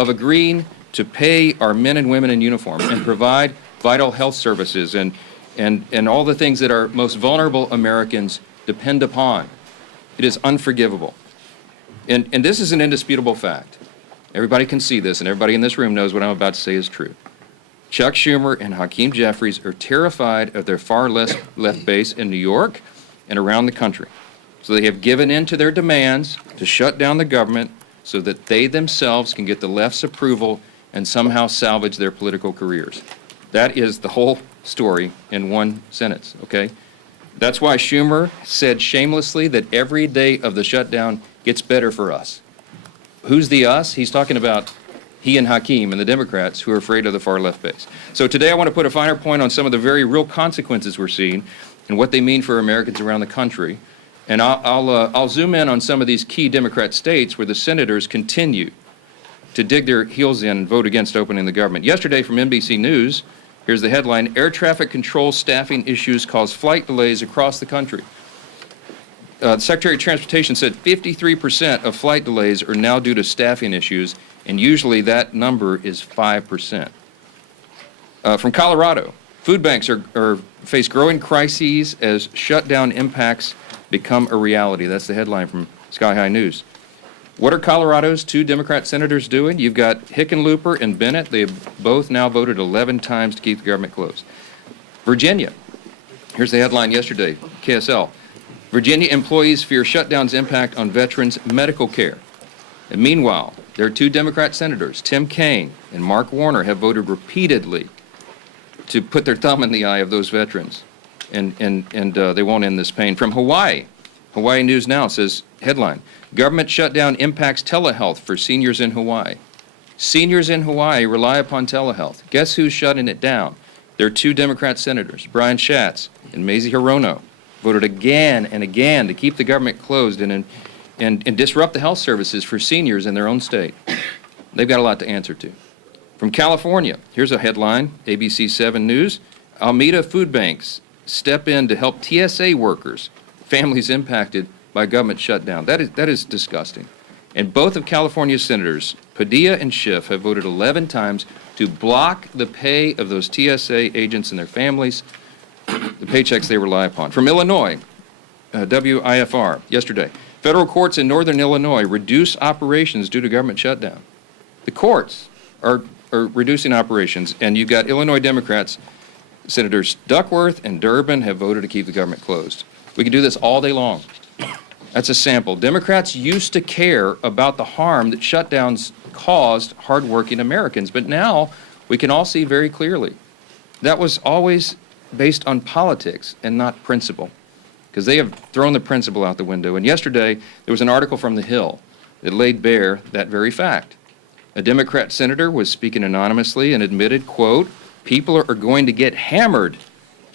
of agreeing to pay our men and women in uniform and provide vital health services and all the things that our most vulnerable Americans depend upon. It is unforgivable. And this is an indisputable fact. Everybody can see this, and everybody in this room knows what I'm about to say is true. Chuck Schumer and Hakeem Jeffries are terrified of their far left base in New York and around the country. So they have given in to their demands to shut down the government so that they themselves can get the left's approval and somehow salvage their political careers. That is the whole story in one sentence, okay? That's why Schumer said shamelessly that every day of the shutdown gets better for us. Who's the us? He's talking about he and Hakeem and the Democrats who are afraid of the far left base. So today I want to put a finer point on some of the very real consequences we're seeing and what they mean for Americans around the country. And I'll zoom in on some of these key Democrat states where the senators continue to dig their heels in and vote against opening the government. Yesterday from NBC News, here's the headline: air traffic control staffing issues cause flight delays across the country. The Secretary of Transportation said 53% of flight delays are now due to staffing issues, and usually that number is 5%. From Colorado, food banks face growing crises as shutdown impacts become a reality. That's the headline from Sky High News. What are Colorado's two Democrat senators doing? You've got Hickenlooper and Bennett. They have both now voted 11 times to keep the government closed. Virginia, here's the headline yesterday, KSL. Virginia employees fear shutdown's impact on veterans' medical care. And meanwhile, there are two Democrat senators, Tim Kaine and Mark Warner, have voted repeatedly to put their thumb in the eye of those veterans, and they won't end this pain. From Hawaii, Hawaii News Now says, headline, government shutdown impacts telehealth for seniors in Hawaii. Seniors in Hawaii rely upon telehealth. Guess who's shutting it down? There are two Democrat senators, Brian Schatz and Mazie Hirono, voted again and again to keep the government closed and disrupt the health services for seniors in their own state. They've got a lot to answer to. From California, here's a headline, ABC 7 News. Alameda food banks step in to help TSA workers, families impacted by government shutdown. That is disgusting. And both of California's senators, Padilla and Schiff, have voted 11 times to block the pay of those TSA agents and their families, the paychecks they rely upon. From Illinois, WIFR, yesterday, federal courts in northern Illinois reduce operations due to government shutdown. The courts are reducing operations, and you've got Illinois Democrats, Senators Duckworth and Durbin have voted to keep the government closed. We can do this all day long. That's a sample. Democrats used to care about the harm that shutdowns caused hardworking Americans, but now we can all see very clearly that was always based on politics and not principle, because they have thrown the principle out the window. And yesterday, there was an article from The Hill that laid bare that very fact. A Democrat senator was speaking anonymously and admitted, quote, people are going to get hammered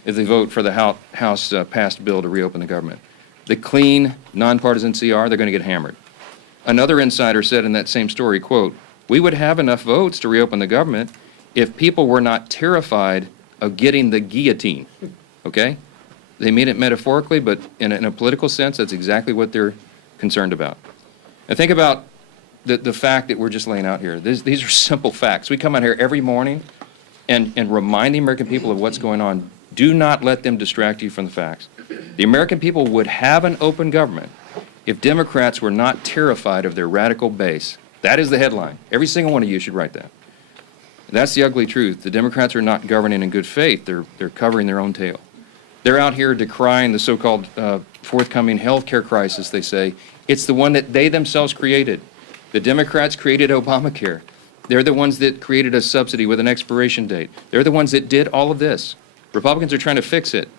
if they vote for the House passed bill to reopen the government. The clean, nonpartisan CR, they're going to get hammered. Another insider said in that same story, quote, we would have enough votes to reopen the government if people were not terrified of getting the guillotine, okay? They mean it metaphorically, but in a political sense, that's exactly what they're concerned about. And think about the fact that we're just laying out here. These are simple facts. We come out here every morning and remind the American people of what's going on. Do not let them distract you from the facts. The American people would have an open government if Democrats were not terrified of their radical base. That is the headline. Every single one of you should write that. That's the ugly truth. The Democrats are not governing in good faith. They're covering their own tail. They're out here decrying the so-called forthcoming health care crisis, they say. It's the one that they themselves created. The Democrats created Obamacare. They're the ones that created a subsidy with an expiration date. They're the ones that did all of this. Republicans are trying to fix it.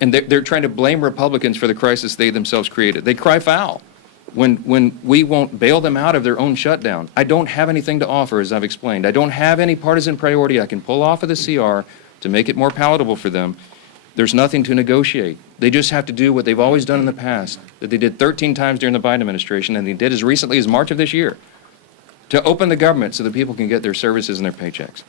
And they're trying to blame Republicans for the crisis they themselves created. They cry foul when we won't bail them out of their own shutdown. I don't have anything to offer, as I've explained. I don't have any partisan priority I can pull off of the CR to make it more palatable for them. There's nothing to negotiate. They just have to do what they've always done in the past, that they did 13 times during the Biden administration, and they did as recently as March of this year, to open the government so that people can get their services and their paychecks.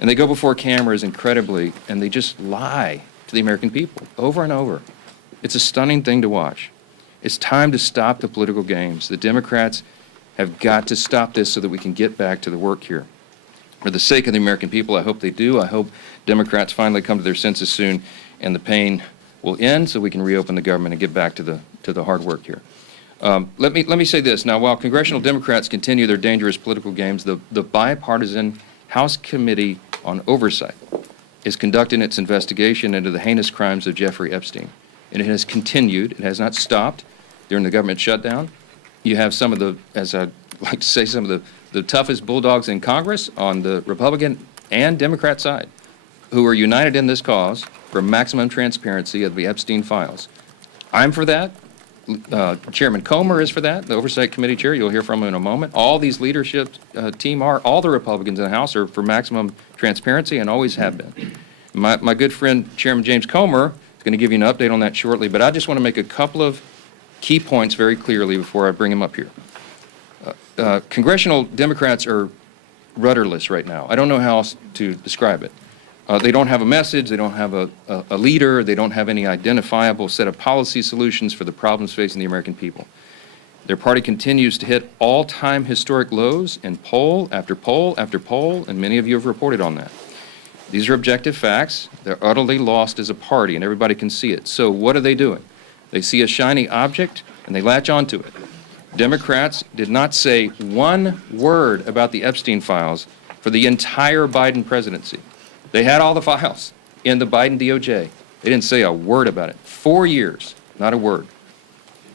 And they go before cameras incredibly, and they just lie to the American people over and over. It's a stunning thing to watch. It's time to stop the political games. The Democrats have got to stop this so that we can get back to the work here. For the sake of the American people, I hope they do. I hope Democrats finally come to their senses soon and the pain will end so we can reopen the government and get back to the hard work here. Let me say this. Now, while congressional Democrats continue their dangerous political games, the bipartisan House Committee on Oversight is conducting its investigation into the heinous crimes of Jeffrey Epstein. And it has continued. It has not stopped during the government shutdown. You have some of the, as I like to say, some of the toughest bulldogs in Congress on the Republican and Democrat side who are united in this cause for maximum transparency of the Epstein files. I'm for that. Chairman Comer is for that, the Oversight Committee chair. You'll hear from him in a moment. All these leadership team are, all the Republicans in the House are for maximum transparency and always have been. My good friend, Chairman James Comer, is going to give you an update on that shortly, but I just want to make a couple of key points very clearly before I bring him up here. Congressional Democrats are rudderless right now. I don't know how else to describe it. They don't have a message, they don't have a leader, they don't have any identifiable set of policy solutions for the problems facing the American people. Their party continues to hit all-time historic lows in poll after poll after poll, and many of you have reported on that. These are objective facts. They're utterly lost as a party, and everybody can see it. So what are they doing? They see a shiny object, and they latch onto it. Democrats did not say one word about the Epstein files for the entire Biden presidency. They had all the files in the Biden DOJ. They didn't say a word about it. 4 years, not a word.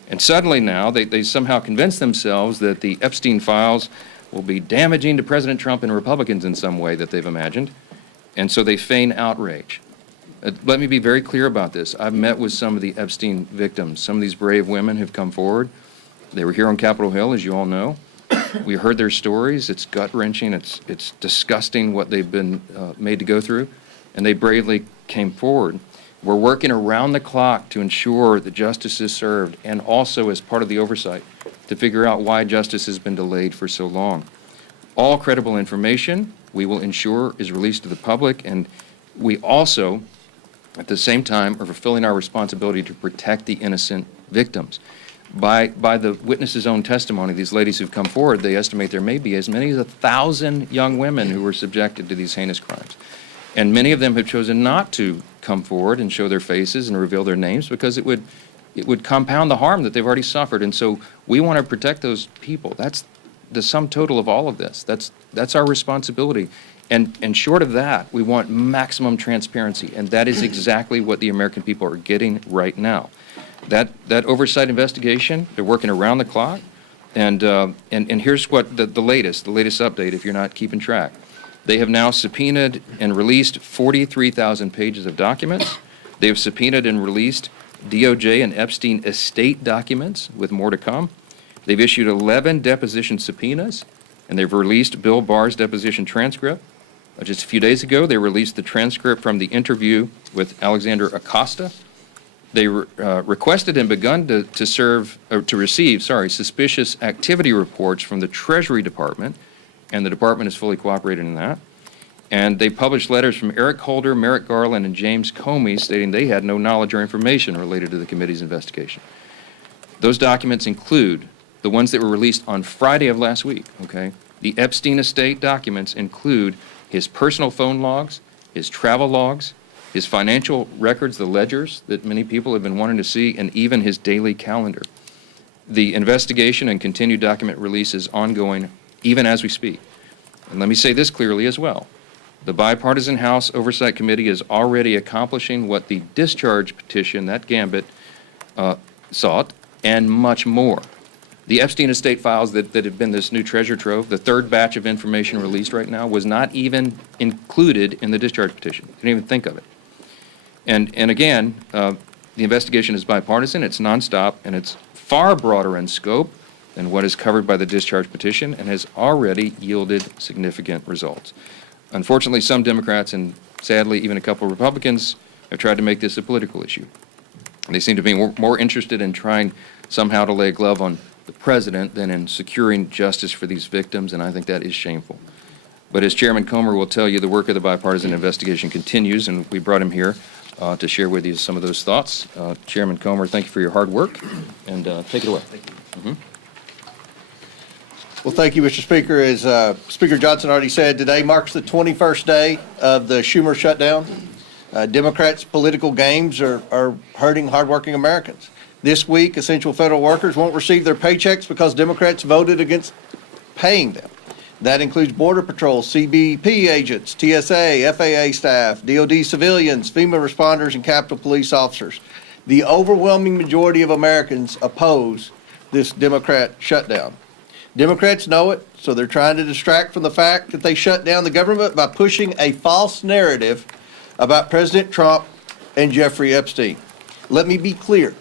And suddenly now they somehow convince themselves that the Epstein files will be damaging to President Trump and Republicans in some way that they've imagined. And so they feign outrage. Let me be very clear about this. I've met with some of the Epstein victims. Some of these brave women have come forward. They were here on Capitol Hill, as you all know. We heard their stories. It's gut-wrenching. It's disgusting what they've been made to go through, and they bravely came forward. We're working around the clock to ensure that justice is served, and also as part of the oversight to figure out why justice has been delayed for so long. All credible information we will ensure is released to the public, and we also, at the same time, are fulfilling our responsibility to protect the innocent victims. By the witnesses' own testimony, these ladies who've come forward, they estimate there may be as many as 1,000 young women who were subjected to these heinous crimes. And many of them have chosen not to come forward and show their faces and reveal their names because it would compound the harm that they've already suffered. And so we want to protect those people. That's the sum total of all of this. That's our responsibility. And short of that, we want maximum transparency. And that is exactly what the American people are getting right now. That oversight investigation, they're working around the clock, and here's what the latest update, if you're not keeping track. They have now subpoenaed and released 43,000 pages of documents. They have subpoenaed and released DOJ and Epstein estate documents, with more to come. They've issued 11 deposition subpoenas, and they've released Bill Barr's deposition transcript. Just a few days ago, they released the transcript from the interview with Alexander Acosta. They requested and begun to receive suspicious activity reports from the Treasury Department, and the department has fully cooperated in that. And they published letters from Eric Holder, Merrick Garland, and James Comey stating they had no knowledge or information related to the committee's investigation. Those documents include the ones that were released on Friday of last week, okay? The Epstein estate documents include his personal phone logs, his travel logs, his financial records, the ledgers that many people have been wanting to see, and even his daily calendar. The investigation and continued document release is ongoing even as we speak. And let me say this clearly as well. The bipartisan House Oversight Committee is already accomplishing what the discharge petition, that gambit, sought, and much more. The Epstein estate files that have been this new treasure trove, the third batch of information released right now, was not even included in the discharge petition. You didn't even think of it. And again, the investigation is bipartisan, it's nonstop, and it's far broader in scope than what is covered by the discharge petition and has already yielded significant results. Unfortunately, some Democrats and sadly even a couple of Republicans have tried to make this a political issue. They seem to be more interested in trying somehow to lay a glove on the president than in securing justice for these victims, and I think that is shameful. But as Chairman Comer will tell you, the work of the bipartisan investigation continues, and we brought him here to share with you some of those thoughts. Chairman Comer, thank you for your hard work, and take it away. Thank you. Well, thank you, Mr. Speaker. As Speaker Johnson already said, today marks the 21st day of the Schumer shutdown. Democrats' political games are hurting hardworking Americans. This week, essential federal workers won't receive their paychecks because Democrats voted against paying them. That includes Border Patrol, CBP agents, TSA, FAA staff, DOD civilians, FEMA responders, and Capitol Police officers. The overwhelming majority of Americans oppose this Democrat shutdown. Democrats know it, so they're trying to distract from the fact that they shut down the government by pushing a false narrative about President Trump and Jeffrey Epstein. Let me be clear.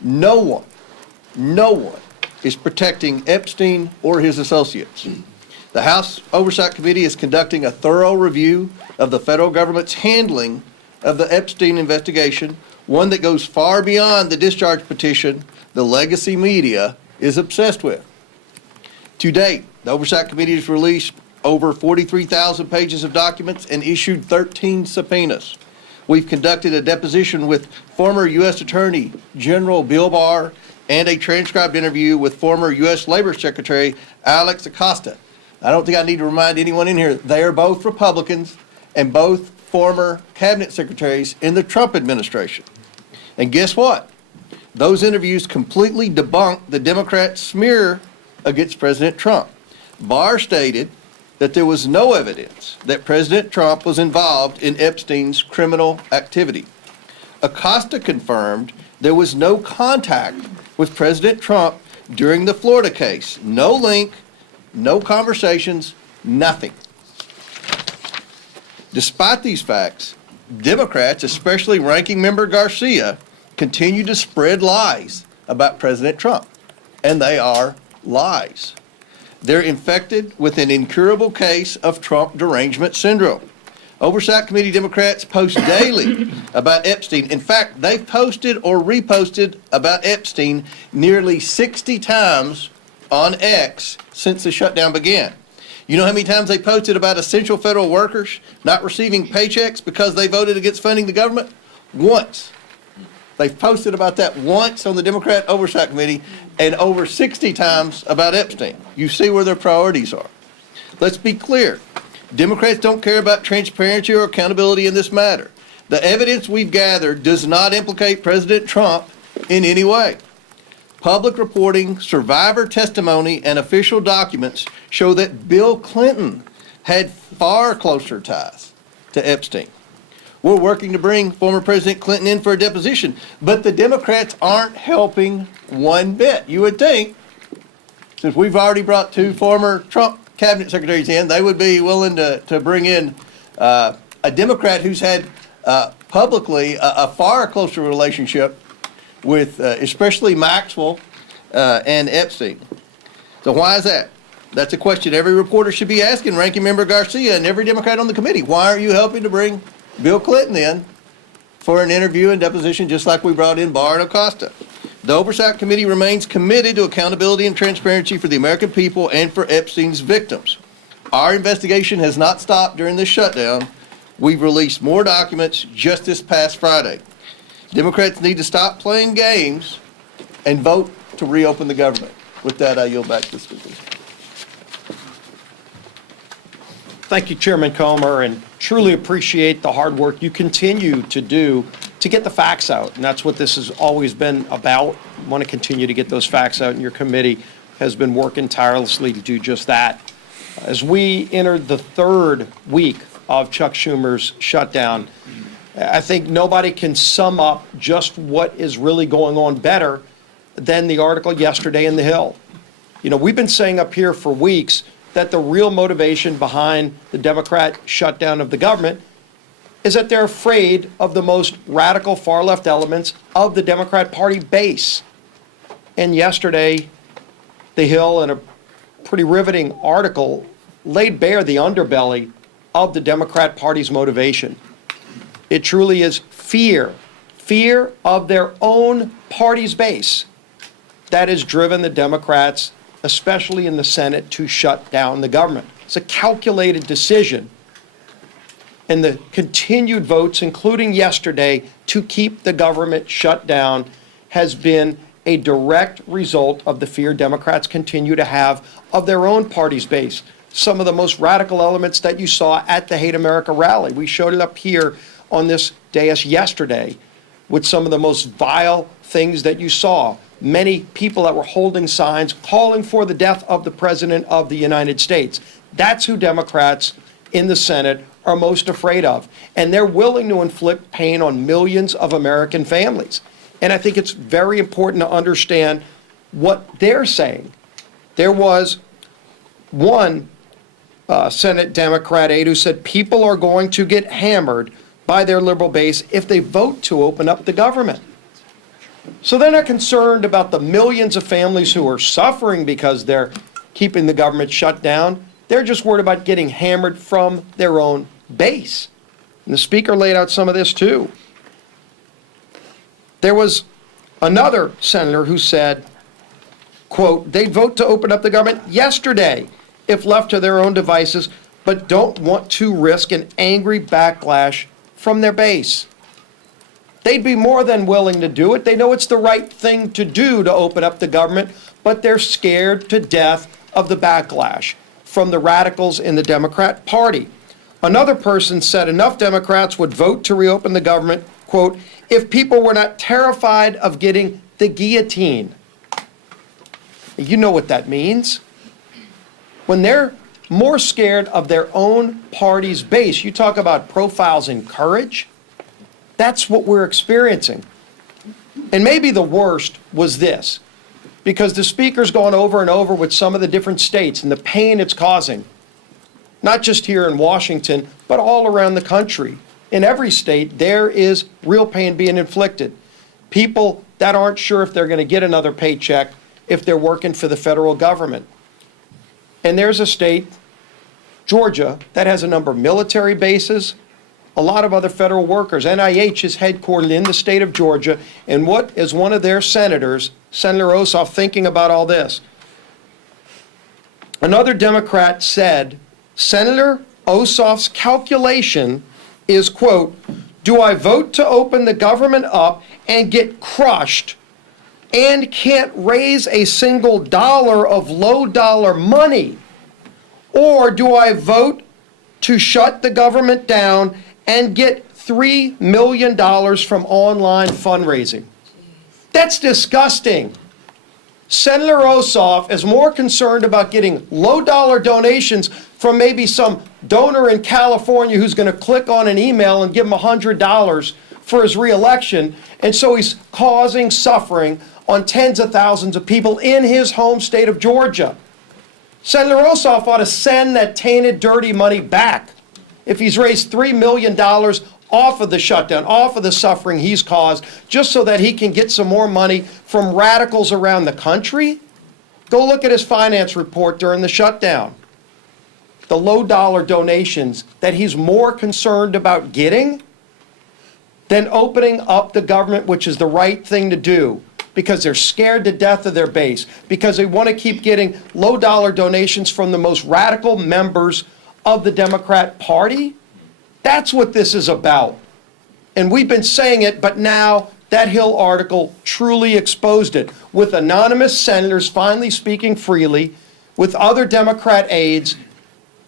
No one is protecting Epstein or his associates. The House Oversight Committee is conducting a thorough review of the federal government's handling of the Epstein investigation, one that goes far beyond the discharge petition the legacy media is obsessed with. To date, the Oversight Committee has released over 43,000 pages of documents and issued 13 subpoenas. We've conducted a deposition with former U.S. Attorney General Bill Barr and a transcribed interview with former U.S. Labor Secretary Alex Acosta. I don't think I need to remind anyone in here, they are both Republicans and both former cabinet secretaries in the Trump administration. And guess what? Those interviews completely debunked the Democrat smear against President Trump. Barr stated that there was no evidence that President Trump was involved in Epstein's criminal activity. Acosta confirmed there was no contact with President Trump during the Florida case. No link, no conversations, nothing. Despite these facts, Democrats, especially Ranking Member Garcia, continue to spread lies about President Trump, and they are lies. They're infected with an incurable case of Trump derangement syndrome. Oversight Committee Democrats post daily about Epstein. In fact, they've posted or reposted about Epstein nearly 60 times on X since the shutdown began. You know how many times they posted about essential federal workers not receiving paychecks because they voted against funding the government? Once. They've posted about that once on the Democrat Oversight Committee and over 60 times about Epstein. You see where their priorities are. Let's be clear. Democrats don't care about transparency or accountability in this matter. The evidence we've gathered does not implicate President Trump in any way. Public reporting, survivor testimony, and official documents show that Bill Clinton had far closer ties to Epstein. We're working to bring former President Clinton in for a deposition, but the Democrats aren't helping one bit. You would think, since we've already brought two former Trump cabinet secretaries in, they would be willing to bring in a Democrat who's had publicly a far closer relationship with especially Maxwell and Epstein. So why is that? That's a question every reporter should be asking Ranking Member Garcia and every Democrat on the committee. Why aren't you helping to bring Bill Clinton in for an interview and deposition just like we brought in Barr and Acosta? The Oversight Committee remains committed to accountability and transparency for the American people and for Epstein's victims. Our investigation has not stopped during this shutdown. We've released more documents just this past Friday. Democrats need to stop playing games and vote to reopen the government. With that, I yield back to the speaker. Thank you, Chairman Comer, and truly appreciate the hard work you continue to do to get the facts out. And that's what this has always been about. I want to continue to get those facts out, and your committee has been working tirelessly to do just that. As we enter the third week of Chuck Schumer's shutdown, I think nobody can sum up just what is really going on better than the article yesterday in The Hill. You know, we've been saying up here for weeks that the real motivation behind the Democrat shutdown of the government is that they're afraid of the most radical far-left elements of the Democrat Party base. And yesterday, The Hill, in a pretty riveting article, laid bare the underbelly of the Democrat Party's motivation. It truly is fear of their own party's base that has driven the Democrats, especially in the Senate, to shut down the government. It's a calculated decision. And the continued votes, including yesterday, to keep the government shut down has been a direct result of the fear Democrats continue to have of their own party's base. Some of the most radical elements that you saw at the Hate America rally. We showed it up here on this dais yesterday with some of the most vile things that you saw. Many people that were holding signs calling for the death of the President of the United States. That's who Democrats in the Senate are most afraid of. And they're willing to inflict pain on millions of American families. And I think it's very important to understand what they're saying. There was one Senate Democrat aide who said people are going to get hammered by their liberal base if they vote to open up the government. So they're not concerned about the millions of families who are suffering because they're keeping the government shut down. They're just worried about getting hammered from their own base. And the Speaker laid out some of this too. There was another senator who said, quote, they'd vote to open up the government yesterday if left to their own devices, but don't want to risk an angry backlash from their base. They'd be more than willing to do it. They know it's the right thing to do to open up the government, but they're scared to death of the backlash from the radicals in the Democrat Party. Another person said enough Democrats would vote to reopen the government, quote, if people were not terrified of getting the guillotine. You know what that means. When they're more scared of their own party's base, you talk about profiles in courage, that's what we're experiencing. And maybe the worst was this, because the Speaker's gone over and over with some of the different states and the pain it's causing, not just here in Washington, but all around the country. In every state, there is real pain being inflicted. People that aren't sure if they're going to get another paycheck if they're working for the federal government. And there's a state, Georgia, that has a number of military bases, a lot of other federal workers. NIH is headquartered in the state of Georgia. And what is one of their senators, Senator Ossoff, thinking about all this? Another Democrat said, Senator Ossoff's calculation is, quote, do I vote to open the government up and get crushed and can't raise a single dollar of low dollar money? Or do I vote to shut the government down and get $3 million from online fundraising? That's disgusting. Senator Ossoff is more concerned about getting low dollar donations from maybe some donor in California who's going to click on an email and give him $100 for his reelection. And so he's causing suffering on tens of thousands of people in his home state of Georgia. Senator Ossoff ought to send that tainted, dirty money back if he's raised $3 million off of the shutdown, off of the suffering he's caused, just so that he can get some more money from radicals around the country. Go look at his finance report during the shutdown. The low dollar donations that he's more concerned about getting than opening up the government, which is the right thing to do, because they're scared to death of their base, because they want to keep getting low dollar donations from the most radical members of the Democrat Party. That's what this is about. And we've been saying it, but now that Hill article truly exposed it, with anonymous senators finally speaking freely, with other Democrat aides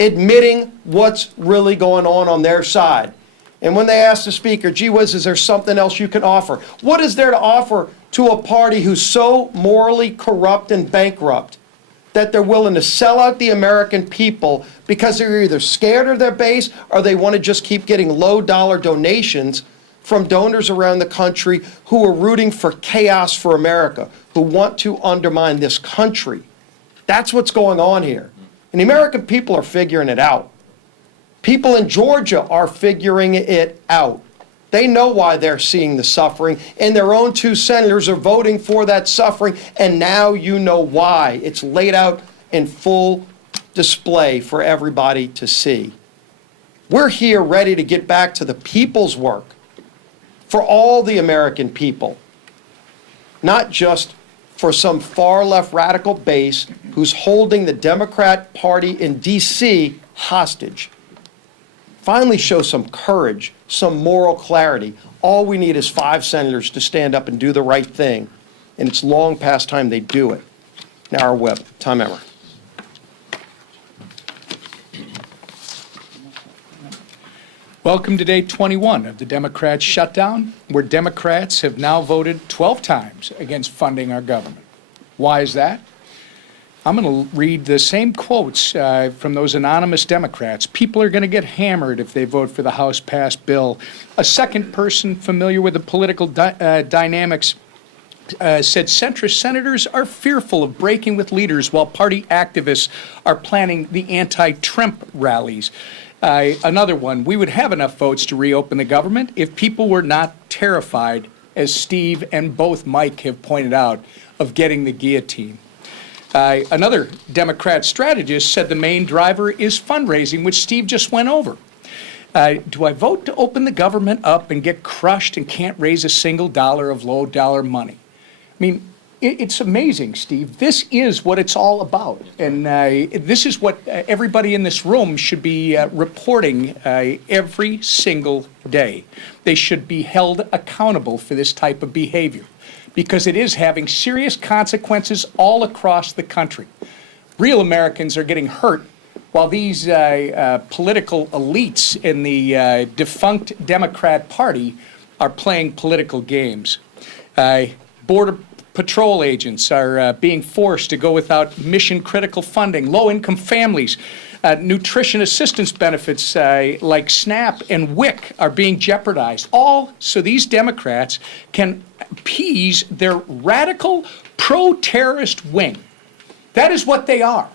admitting what's really going on their side. And when they asked the Speaker, gee whiz, is there something else you can offer? What is there to offer to a party who's so morally corrupt and bankrupt that they're willing to sell out the American people because they're either scared of their base or they want to just keep getting low dollar donations from donors around the country who are rooting for chaos for America, who want to undermine this country? That's what's going on here. And the American people are figuring it out. People in Georgia are figuring it out. They know why they're seeing the suffering, and their own two senators are voting for that suffering, and now you know why. It's laid out in full display for everybody to see. We're here ready to get back to the people's work for all the American people, not just for some far-left radical base who's holding the Democrat Party in D.C. hostage. Finally show some courage, some moral clarity. All we need is 5 senators to stand up and do the right thing. and it's long past time they do it. Now, our Webb, Tom Emmer. Welcome to day 21 of the Democrats' shutdown, where Democrats have now voted 12 times against funding our government. Why is that? I'm going to read the same quotes from those anonymous Democrats. People are going to get hammered if they vote for the House-passed bill. A second person familiar with the political dynamics said centrist senators are fearful of breaking with leaders while party activists are planning the anti-Trump rallies. Another one, we would have enough votes to reopen the government if people were not terrified, as Steve and both Mike have pointed out, of getting the guillotine. Another Democrat strategist said the main driver is fundraising, which Steve just went over. Do I vote to open the government up and get crushed and can't raise a single dollar of low-dollar money? I mean, it's amazing, Steve. This is what it's all about. And this is what everybody in this room should be reporting every single day. They should be held accountable for this type of behavior because it is having serious consequences all across the country. Real Americans are getting hurt while these political elites in the defunct Democrat Party are playing political games. Border Patrol agents are being forced to go without mission-critical funding. Low-income families, nutrition assistance benefits like SNAP and WIC are being jeopardized, all so these Democrats can appease their radical pro-terrorist wing. That is what they are.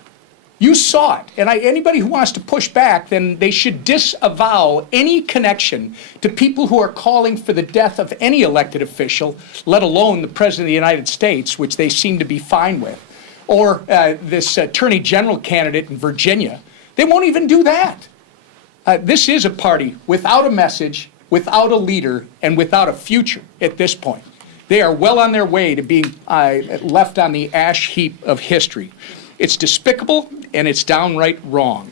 You saw it, and anybody who wants to push back, then they should disavow any connection to people who are calling for the death of any elected official, let alone the President of the United States, which they seem to be fine with, or this Attorney General candidate in Virginia. They won't even do that. This is a party without a message, without a leader, and without a future at this point. They are well on their way to being left on the ash heap of history. It's despicable, and it's downright wrong.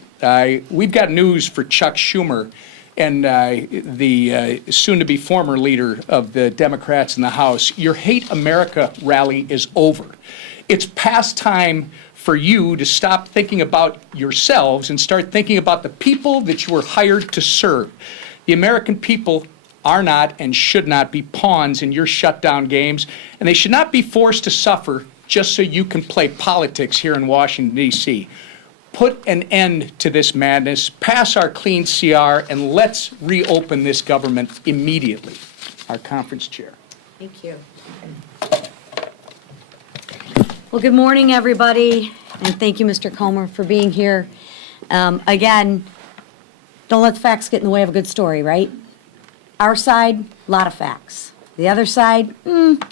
We've got news for Chuck Schumer and the soon-to-be former leader of the Democrats in the House. Your Hate America rally is over. It's past time for you to stop thinking about yourselves and start thinking about the people that you were hired to serve. The American people are not and should not be pawns in your shutdown games, and they should not be forced to suffer just so you can play politics here in Washington, D.C. Put an end to this madness, pass our clean CR, and let's reopen this government immediately. Our conference chair. Thank you. Well, good morning, everybody, and thank you, Mr. Comer, for being here. Again, don't let the facts get in the way of a good story, right? Our side, a lot of facts. The other side,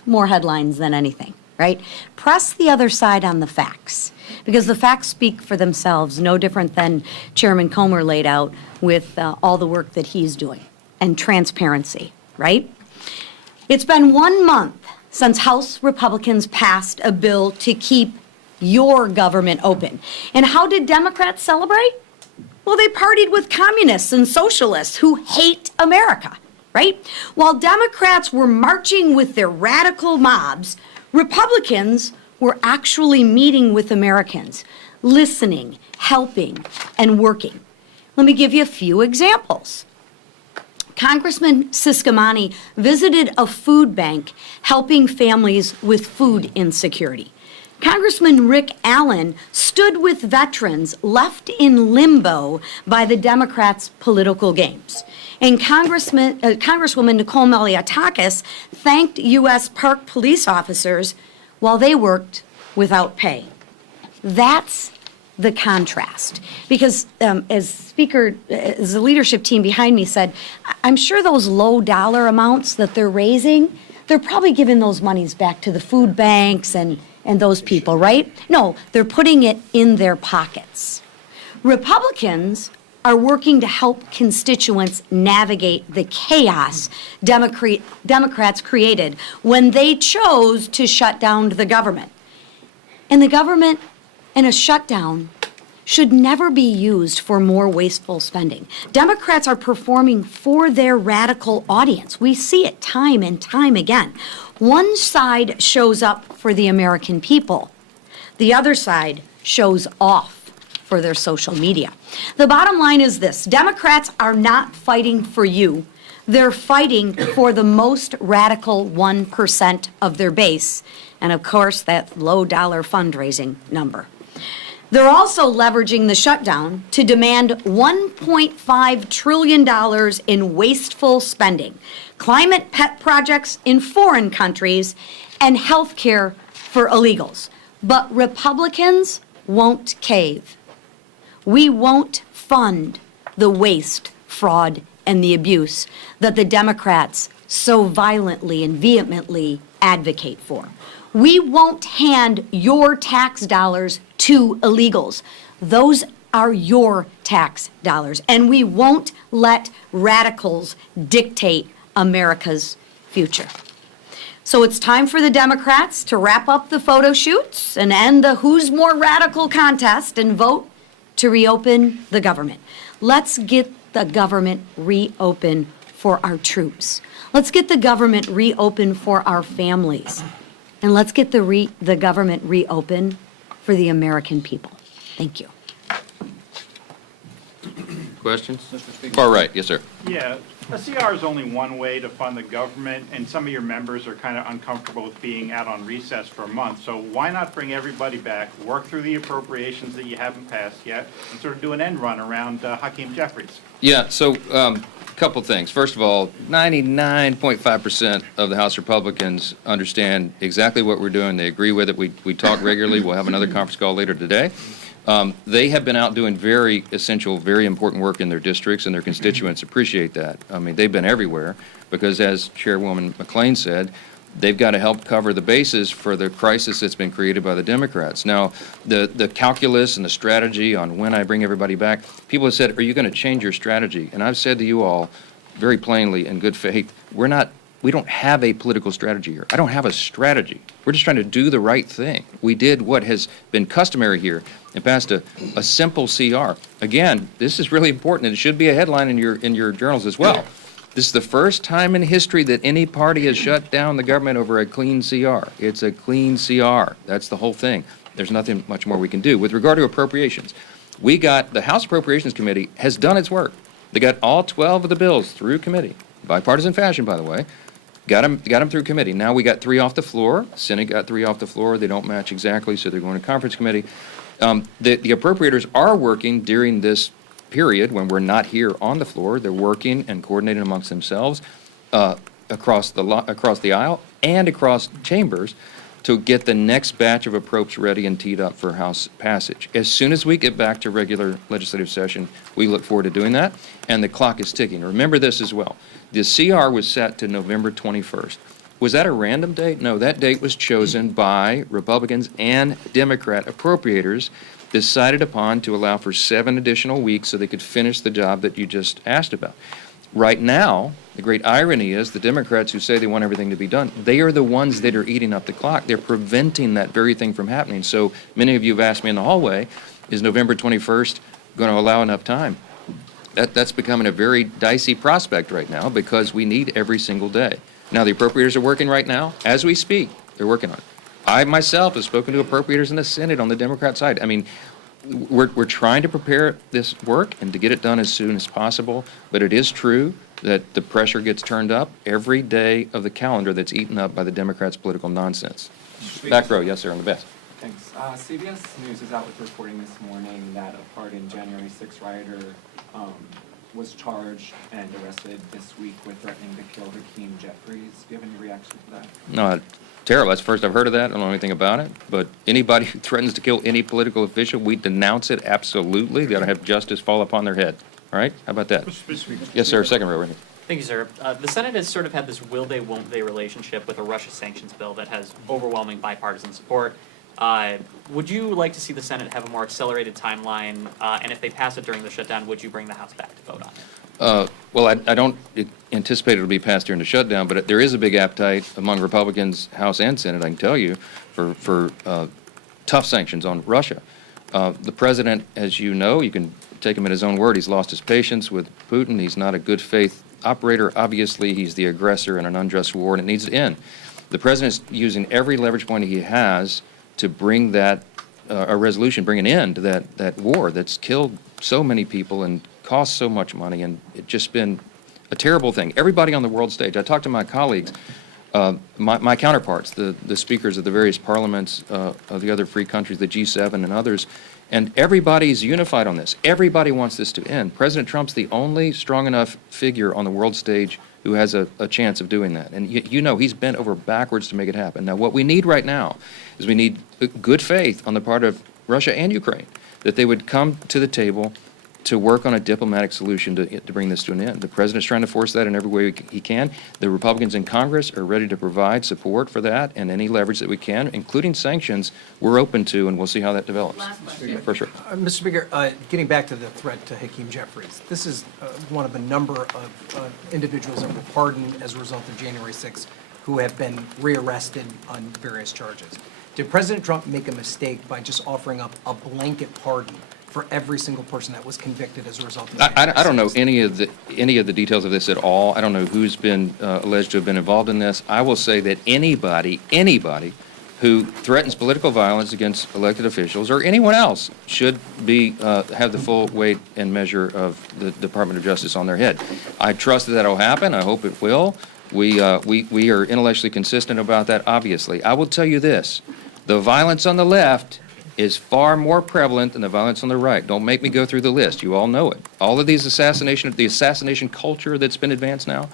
more headlines than anything. Right? Press the other side on the facts, because the facts speak for themselves, no different than Chairman Comer laid out with all the work that he's doing, and transparency, right? It's been 1 month since House Republicans passed a bill to keep your government open. And how did Democrats celebrate? Well, they partied with communists and socialists who hate America, right? While Democrats were marching with their radical mobs, Republicans were actually meeting with Americans, listening, helping, and working. Let me give you a few examples. Congressman Ciscomani visited a food bank helping families with food insecurity. Congressman Rick Allen stood with veterans left in limbo by the Democrats' political games. And Congresswoman Nicole Malliotakis thanked U.S. Park police officers while they worked without pay. That's the contrast. Because as the leadership team behind me said, I'm sure those low dollar amounts that they're raising, they're probably giving those monies back to the food banks and those people, right? No, they're putting it in their pockets. Republicans are working to help constituents navigate the chaos Democrats created when they chose to shut down the government. And the government in a shutdown should never be used for more wasteful spending. Democrats are performing for their radical audience. We see it time and time again. One side shows up for the American people. The other side shows off for their social media. The bottom line is this: Democrats are not fighting for you. They're fighting for the most radical 1% of their base, and of course, that low-dollar fundraising number. They're also leveraging the shutdown to demand $1.5 trillion in wasteful spending, climate pet projects in foreign countries, and health care for illegals. But Republicans won't cave. We won't fund the waste, fraud, and the abuse that the Democrats so violently and vehemently advocate for. We won't hand your tax dollars to illegals. Those are your tax dollars. And we won't let radicals dictate America's future. So it's time for the Democrats to wrap up the photo shoots and end the who's more radical contest and vote to reopen the government. Let's get the government reopened for our troops. Let's get the government reopened for our families. And let's get the government reopened for the American people. Thank you. Questions? Far right, yes, sir. Yeah, a CR is only one way to fund the government, and some of your members are kind of uncomfortable with being out on recess for a month. So why not bring everybody back, work through the appropriations that you haven't passed yet, and sort of do an end run around Hakeem Jeffries? Yeah, so couple things. First of all, 99.5% of the House Republicans understand exactly what we're doing. They agree with it. We talk regularly. We'll have another conference call later today. They have been out doing very essential, very important work in their districts, and their constituents appreciate that. I mean, they've been everywhere because, as Chairwoman McClain said, they've got to help cover the bases for the crisis that's been created by the Democrats. Now, the calculus and the strategy on when I bring everybody back, people have said, are you going to change your strategy? And I've said to you all very plainly in good faith, we don't have a political strategy here. I don't have a strategy. We're just trying to do the right thing. We did what has been customary here and passed a simple CR. Again, this is really important, and it should be a headline in your journals as well. This is the first time in history that any party has shut down the government over a clean CR. It's a clean CR. That's the whole thing. There's nothing much more we can do. With regard to appropriations, the House Appropriations Committee has done its work. They got all 12 of the bills through committee, bipartisan fashion, by the way. Got them through committee. Now we got 3 off the floor. Senate got 3 off the floor. They don't match exactly, so they're going to conference committee. The appropriators are working during this period when we're not here on the floor. They're working and coordinating amongst themselves across the aisle and across chambers to get the next batch of approps ready and teed up for House passage. As soon as we get back to regular legislative session, we look forward to doing that, and the clock is ticking. Remember this as well. The CR was set to November 21st. Was that a random date? No, that date was chosen by Republicans and Democrat appropriators, decided upon to allow for 7 additional weeks so they could finish the job that you just asked about. Right now, the great irony is the Democrats who say they want everything to be done, they are the ones that are eating up the clock. They're preventing that very thing from happening. So many of you have asked me in the hallway, is November 21st going to allow enough time? That's becoming a very dicey prospect right now because we need every single day. Now, the appropriators are working right now. As we speak, they're working on it. I myself have spoken to appropriators in the Senate on the Democrat side. I mean, we're trying to prepare this work and to get it done as soon as possible, but it is true that the pressure gets turned up every day of the calendar that's eaten up by the Democrats' political nonsense. Back row, yes, sir, on the best. Thanks. CBS News is out with reporting this morning that a pardoned January 6 rioter was charged and arrested this week with threatening to kill Hakeem Jeffries. Do you have any reaction to that? No, terrible. That's the first I've heard of that. I don't know anything about it. But anybody who threatens to kill any political official, we denounce it absolutely. They ought to have justice fall upon their head. All right? How about that? Yes, sir. Second row right here. Thank you, sir. The Senate has sort of had this will they, won't they relationship with a Russia sanctions bill that has overwhelming bipartisan support. Would you like to see the Senate have a more accelerated timeline? And if they pass it during the shutdown, would you bring the House back to vote on it? Well, I don't anticipate it'll be passed during the shutdown, but there is a big appetite among Republicans, House and Senate, I can tell you, for tough sanctions on Russia. The president, as you know, you can take him at his own word, he's lost his patience with Putin. He's not a good faith operator. Obviously, he's the aggressor in an unjust war, and it needs to end. The president is using every leverage point he has to bring that a resolution, bring an end to that war that's killed so many people and cost so much money, and it's just been a terrible thing. Everybody on the world stage, I talked to my colleagues, my counterparts, the speakers of the various parliaments of the other free countries, the G7 and others, and everybody's unified on this. Everybody wants this to end. President Trump's the only strong enough figure on the world stage who has a chance of doing that. And you know he's bent over backwards to make it happen. Now, what we need right now is we need good faith on the part of Russia and Ukraine, that they would come to the table to work on a diplomatic solution to bring this to an end. The president's trying to force that in every way he can. The Republicans in Congress are ready to provide support for that, and any leverage that we can, including sanctions, we're open to, and we'll see how that develops. For sure. Mr. Speaker, getting back to the threat to Hakeem Jeffries, this is one of a number of individuals that were pardoned as a result of January 6th who have been rearrested on various charges. Did President Trump make a mistake by just offering up a blanket pardon for every single person that was convicted as a result of January 6th? I don't know any of the details of this at all. I don't know who's been alleged to have been involved in this. I will say that anybody who threatens political violence against elected officials or anyone else should be have the full weight and measure of the Department of Justice on their head. I trust that will happen. I hope it will. We are intellectually consistent about that, obviously. I will tell you this. The violence on the left is far more prevalent than the violence on the right. Don't make me go through the list. You all know it. All of these the assassination culture that's been advanced now,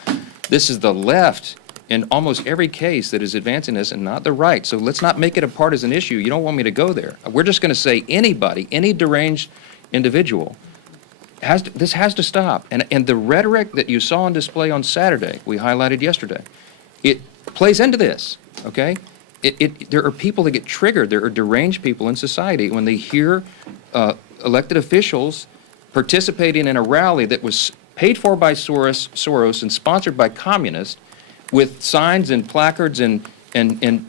this is the left in almost every case that is advancing this and not the right. So let's not make it a partisan issue. You don't want me to go there. We're just going to say anybody, any deranged individual, this has to stop. And the rhetoric that you saw on display on Saturday, we highlighted yesterday, it plays into this, okay? There are people that get triggered. There are deranged people in society when they hear elected officials participating in a rally that was paid for by Soros and sponsored by communists, with signs and placards and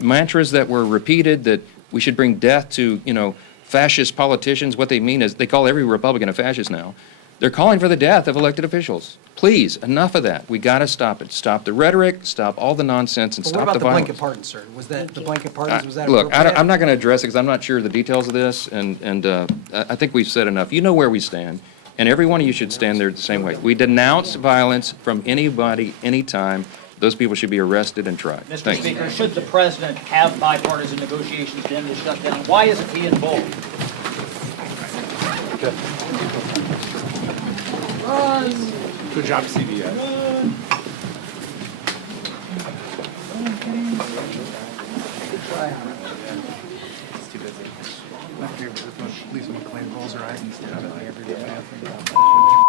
mantras that were repeated that we should bring death to, fascist politicians. What they mean is they call every Republican a fascist now. They're calling for the death of elected officials. Please, enough of that. We got to stop it. Stop the rhetoric, stop all the nonsense, and But stop what about the the violence. blanket pardon, sir? Was that the blanket pardons? Was that Look, appropriate? I'm not going to address it because I'm not sure of the details of this, and I think we've said enough. You know where we stand, and every one of you should stand there the same way. We denounce violence from anybody, anytime. Those people should be arrested and tried. Mr. Thanks. Speaker, should the president have bipartisan negotiations to end the shutdown? Why isn't he involved? Good job, CBS. Lisa McLean rolls her eyes and stares at me every day.